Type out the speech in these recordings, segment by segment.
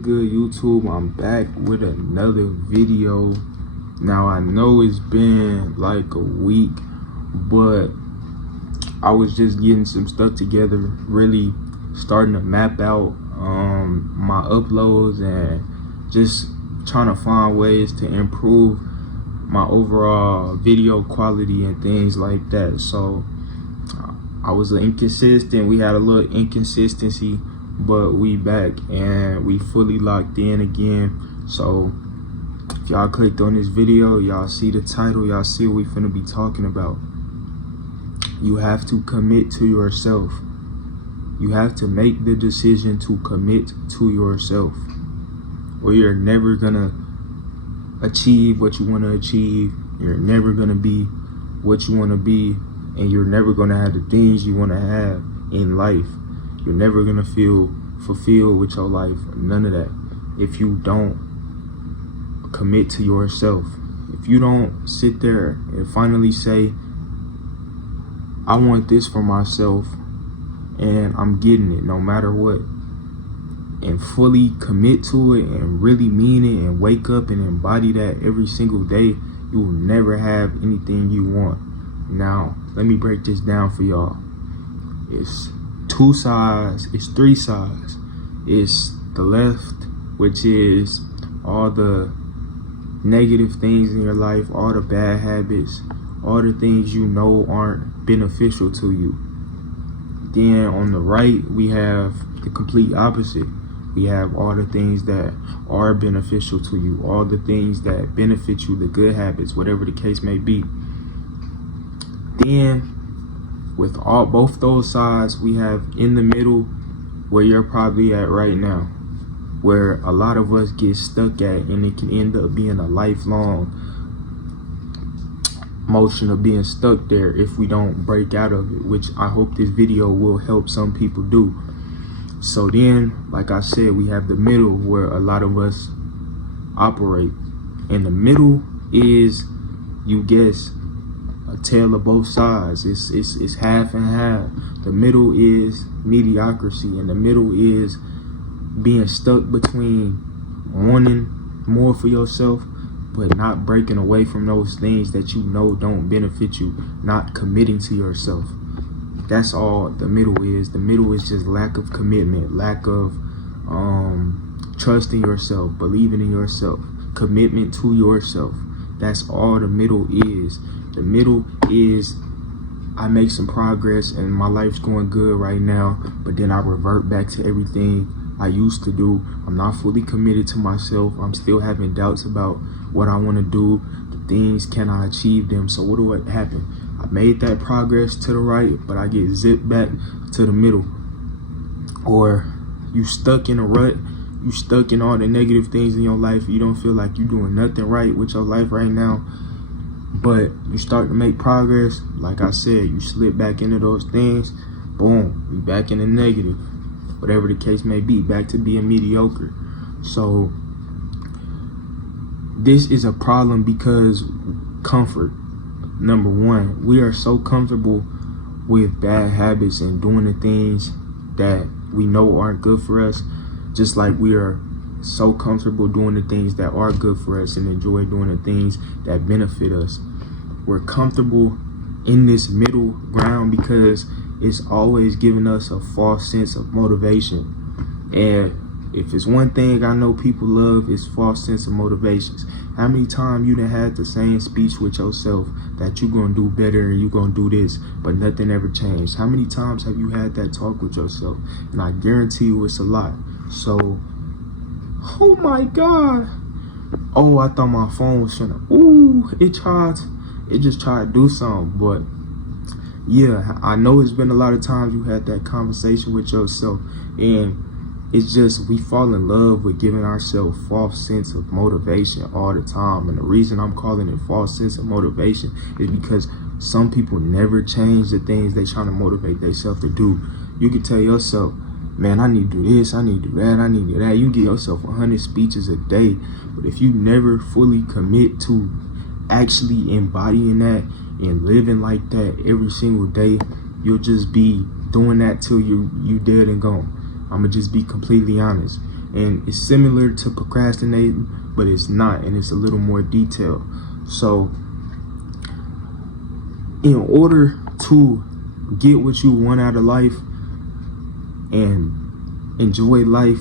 Good YouTube, I'm back with another video. Now I know it's been like a week, but I was just getting some stuff together, really starting to map out my uploads and just trying to find ways to improve my overall video quality and things like that. So I was inconsistent. We had a little inconsistency, but we back and we fully locked in again. So if y'all clicked on this video, y'all see the title, y'all see what we finna be talking about. You have to commit to yourself. You have to make the decision to commit to yourself, or you're never gonna achieve what you want to achieve. You're never gonna be what you want to be, and you're never gonna have the things you want to have in life. You're never gonna feel fulfilled with your life, none of that, if you don't commit to yourself. If you don't sit there and finally say, I want this for myself and I'm getting it no matter what, and fully commit to it and really mean it and wake up and embody that every single day, you will never have anything you want. Now, let me break this down for y'all. It's two sides, it's three sides. It's the left, which is all the negative things in your life, all the bad habits, all the things you know aren't beneficial to you. Then on the right, we have the complete opposite. We have all the things that are beneficial to you, all the things that benefit you, the good habits, whatever the case may be. Then with both those sides, we have in the middle, where you're probably at right now, where a lot of us get stuck at, and it can end up being a lifelong motion of being stuck there if we don't break out of it, which I hope this video will help some people do. So then, like I said, we have the middle, where a lot of us operate. And the middle is, you guess, a tale of both sides. It's half and half. The middle is mediocrity, and the middle is being stuck between wanting more for yourself but not breaking away from those things that you know don't benefit you, not committing to yourself. That's all the middle is. The middle is just lack of commitment, lack of trust in yourself, believing in yourself, commitment to yourself. That's all the middle is. The middle is, I make some progress and my life's going good right now, but then I revert back to everything I used to do. I'm not fully committed to myself. I'm still having doubts about what I want to do, the things, can I achieve them? So what do happen? I made that progress to the right, but I get zipped back to the middle. Or you stuck in a rut, you stuck in all the negative things in your life. You don't feel like you're doing nothing right with your life right now, but you start to make progress. Like I said, you slip back into those things, boom, you back in the negative, whatever the case may be, back to being mediocre. So this is a problem because comfort, number one, we are so comfortable with bad habits and doing the things that we know aren't good for us, just like we are so comfortable doing the things that are good for us and enjoy doing the things that benefit us. We're comfortable in this middle ground because it's always giving us a false sense of motivation. And if it's one thing I know people love, it's false sense of motivations. How many times you done had the same speech with yourself that you're gonna do better and you're gonna do this, but nothing ever changed? How many times have you had that talk with yourself? And I guarantee you it's a lot. So, oh my God. Oh, I thought my phone was finna, it just tried to do something. But yeah, I know it's been a lot of times you had that conversation with yourself, and it's just, we fall in love with giving ourselves false sense of motivation all the time. And the reason I'm calling it false sense of motivation is because some people never change the things they trying to motivate themselves to do. You can tell yourself, man, I need to do this, I need to do that, I need to do that. You give yourself 100 speeches a day, but if you never fully commit to actually embodying that and living like that every single day, you'll just be doing that till you dead and gone. I'm gonna just be completely honest. And it's similar to procrastinating, but it's not, and it's a little more detailed. So in order to get what you want out of life and enjoy life,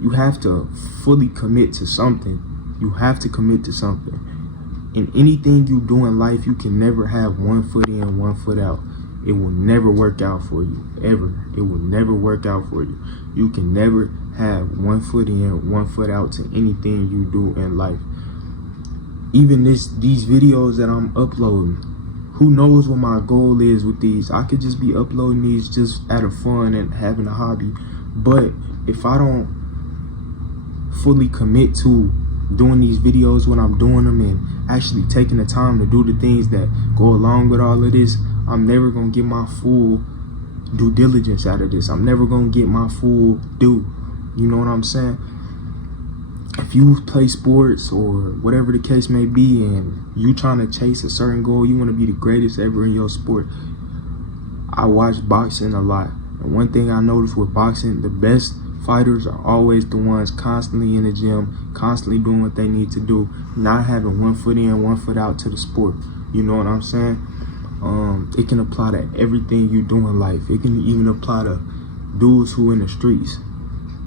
you have to fully commit to something. You have to commit to something. In anything you do in life, you can never have one foot in, one foot out. It will never work out for you, ever. It will never work out for you. You can never have one foot in, one foot out to anything you do in life. Even these videos that I'm uploading, who knows what my goal is with these? I could just be uploading these just out of fun and having a hobby. But if I don't fully commit to doing these videos when I'm doing them and actually taking the time to do the things that go along with all of this, I'm never gonna get my full due diligence out of this. I'm never gonna get my full due. You know what I'm saying? If you play sports or whatever the case may be and you trying to chase a certain goal, you want to be the greatest ever in your sport. I watch boxing a lot, and one thing I noticed with boxing, the best fighters are always the ones constantly in the gym, constantly doing what they need to do, not having one foot in, one foot out to the sport. You know what I'm saying? It can apply to everything you do in life. It can even apply to dudes who in the streets.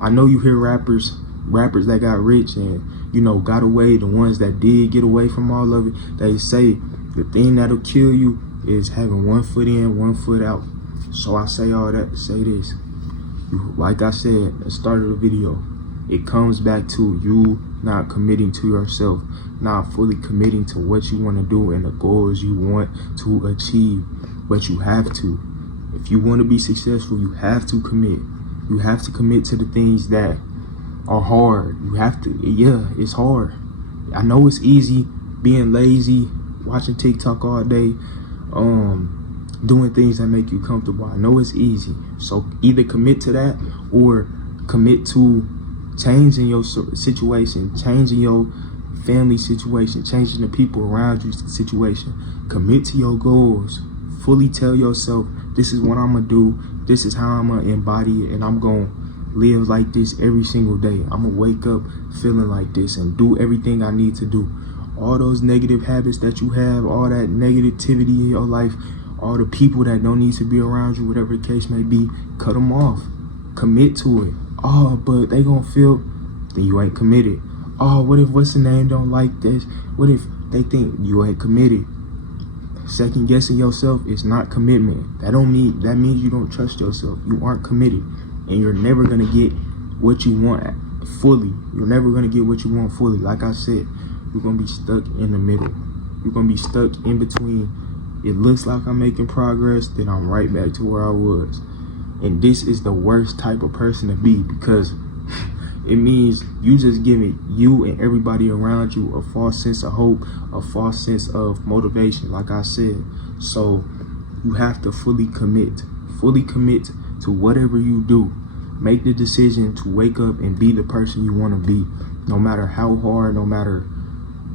I know you hear rappers that got rich and, you know, got away, the ones that did get away from all of it, they say the thing that'll kill you is having one foot in, one foot out. So I say all that to say this. Like I said at the start of the video, it comes back to you not committing to yourself, not fully committing to what you want to do and the goals you want to achieve. But you have to. If you want to be successful, you have to commit. You have to commit to the things that are hard. You have to, yeah, it's hard. I know it's easy being lazy, watching TikTok all day, doing things that make you comfortable. I know it's easy. So either commit to that or commit to changing your situation, changing your family situation, changing the people around you situation. Commit to your goals. Fully tell yourself, this is what I'm gonna do, this is how I'm gonna embody it, and I'm gonna live like this every single day. I'm gonna wake up feeling like this and do everything I need to do. All those negative habits that you have, all that negativity in your life, all the people that don't need to be around you, whatever the case may be, cut them off. Commit to it. Oh, but they gonna feel, then you ain't committed. Oh, what if what's the name don't like this? What if they think you ain't committed? Second guessing yourself is not commitment. That means you don't trust yourself. You aren't committed. And you're never gonna get what you want fully. You're never gonna get what you want fully. Like I said, you're gonna be stuck in the middle. You're gonna be stuck in between. It looks like I'm making progress, then I'm right back to where I was. And this is the worst type of person to be, because it means you just giving you and everybody around you a false sense of hope, a false sense of motivation, like I said. So you have to fully commit to whatever you do. Make the decision to wake up and be the person you want to be, no matter how hard, no matter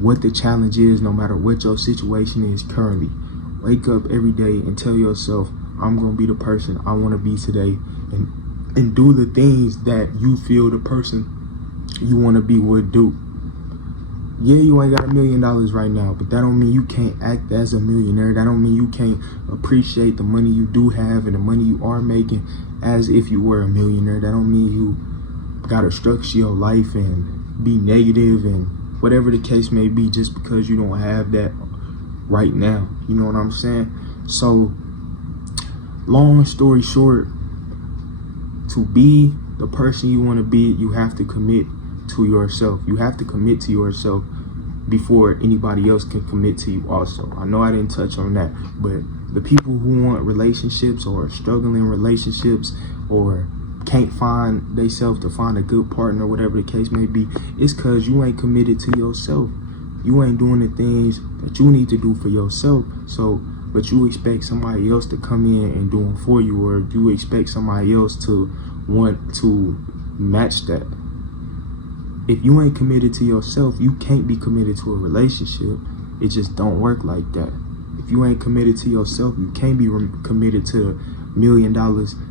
what the challenge is, no matter what your situation is currently. Wake up every day and tell yourself, I'm going to be the person I want to be today, and do the things that you feel the person you want to be would do. Yeah, you ain't got $1 million right now, but that don't mean you can't act as a millionaire. That don't mean you can't appreciate the money you do have and the money you are making as if you were a millionaire. That don't mean you gotta structure your life and be negative and whatever the case may be just because you don't have that right now. You know what I'm saying? So, long story short, to be the person you want to be, you have to commit to yourself. You have to commit to yourself before anybody else can commit to you also. I know I didn't touch on that, but the people who want relationships or struggling in relationships or can't find themselves to find a good partner, whatever the case may be, it's because you ain't committed to yourself. You ain't doing the things that you need to do for yourself. But you expect somebody else to come in and do them for you, or you expect somebody else to want to match that. If you ain't committed to yourself, you can't be committed to a relationship. It just don't work like that. If you ain't committed to yourself, you can't be committed to $1 million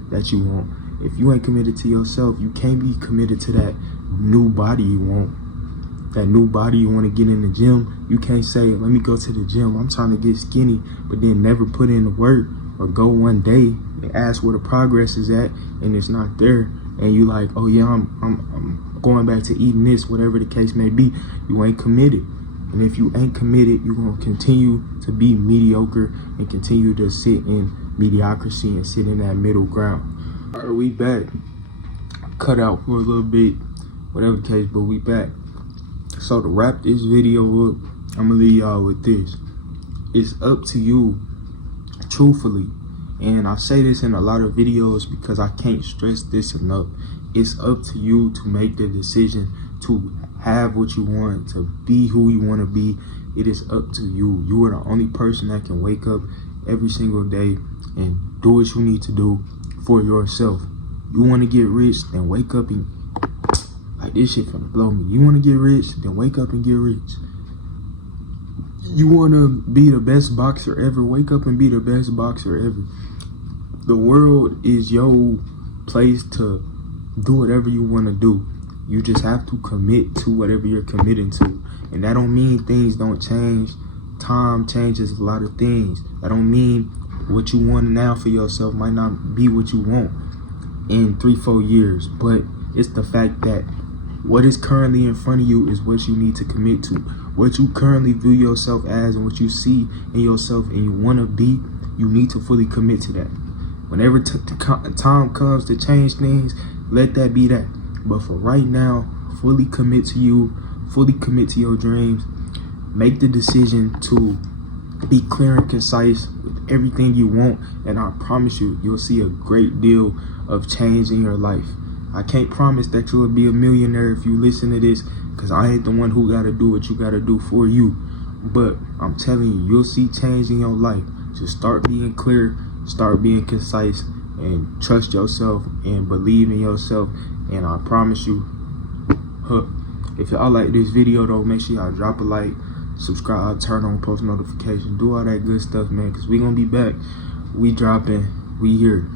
that you want. If you ain't committed to yourself, you can't be committed to that new body you want. That new body you want to get in the gym. You can't say, let me go to the gym, I'm trying to get skinny, but then never put in the work, or go one day and ask where the progress is at and it's not there, and you like, oh yeah, I'm going back to eating this, whatever the case may be. You ain't committed. And if you ain't committed, you're going to continue to be mediocre and continue to sit in mediocrity and sit in that middle ground. All right, we back. Cut out for a little bit, whatever the case, but we back. So to wrap this video up, I'm going to leave y'all with this. It's up to you, truthfully. And I say this in a lot of videos because I can't stress this enough. It's up to you to make the decision to have what you want, to be who you want to be. It is up to you. You are the only person that can wake up every single day and do what you need to do for yourself. You want to get rich, then wake up and, like, this shit finna blow me. You want to get rich, then wake up and get rich. You want to be the best boxer ever, wake up and be the best boxer ever. The world is your place to do whatever you want to do. You just have to commit to whatever you're committing to. And that don't mean things don't change. Time changes a lot of things. That don't mean what you want now for yourself might not be what you want in 3-4 years. But it's the fact that what is currently in front of you is what you need to commit to. What you currently view yourself as and what you see in yourself and you want to be, you need to fully commit to that. Whenever time comes to change things, let that be that. But for right now, fully commit to you, fully commit to your dreams. Make the decision to be clear and concise with everything you want, and I promise you, you'll see a great deal of change in your life. I can't promise that you'll be a millionaire if you listen to this, because I ain't the one who got to do what you got to do for you. But I'm telling you, you'll see change in your life. Just start being clear, start being concise, and trust yourself and believe in yourself. And I promise you, if y'all like this video though, make sure y'all drop a like, subscribe, turn on post notifications, do all that good stuff, man, because we gonna be back. We dropping, we here.